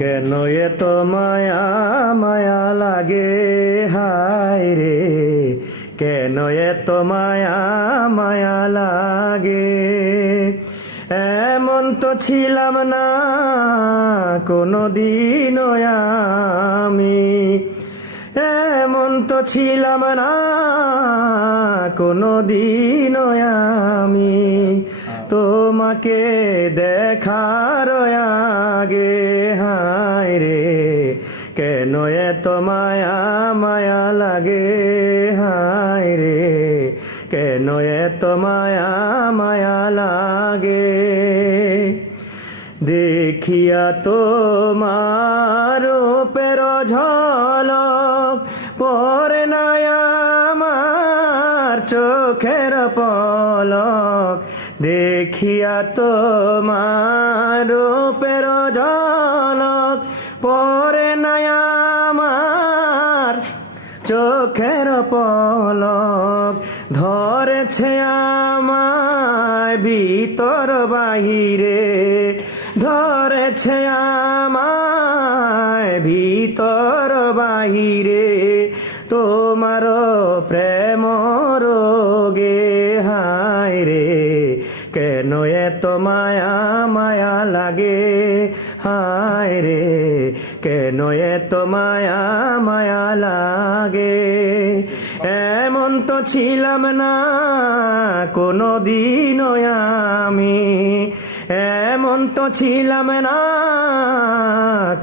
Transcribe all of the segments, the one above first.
কেন এত মায়া মায়া লাগে হায় রে, কেন এত মায়া মায়া লাগে। এমন তো ছিলাম না কোনো দিন আমি, এমন তো ছিলাম না কোনো দিন আমি, তোমাকে দেখার আগে হায় রে, কেন এত মায়া মায়া লাগে হায় রে, কেন এত মায়া মায়া লাগে। দেখিয়া তোমার রূপের ঝলক পরে না আমার চোখের পলক, দেখিয়া তোমার রূপের ঝলক পরে না আমার চোখের পলক, ধরেছে আমায় ভিতর বাহিরে, ধরেছে আমায় ভিতর বাহিরে, তোমার প্রেম রোগে হায় রে, কেন এত মায়া মায়া লাগে হায় রে, কেন এত মায়া মায়া লাগে। এমন তো ছিলাম না কোনো দিন আমি, এমন তো ছিলাম না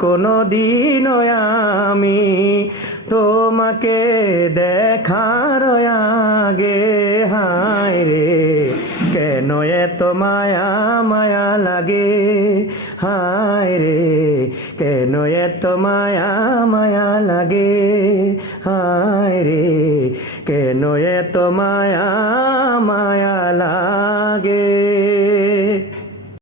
কোনো দিন আমি, তোমাকে দেখার আগে হায় রে, কেন এত মায়া মায়া লাগে হায় রে, কেন এত মায়া মায়া লাগে হায় রে, কেন এত মায়া মায়া লাগে।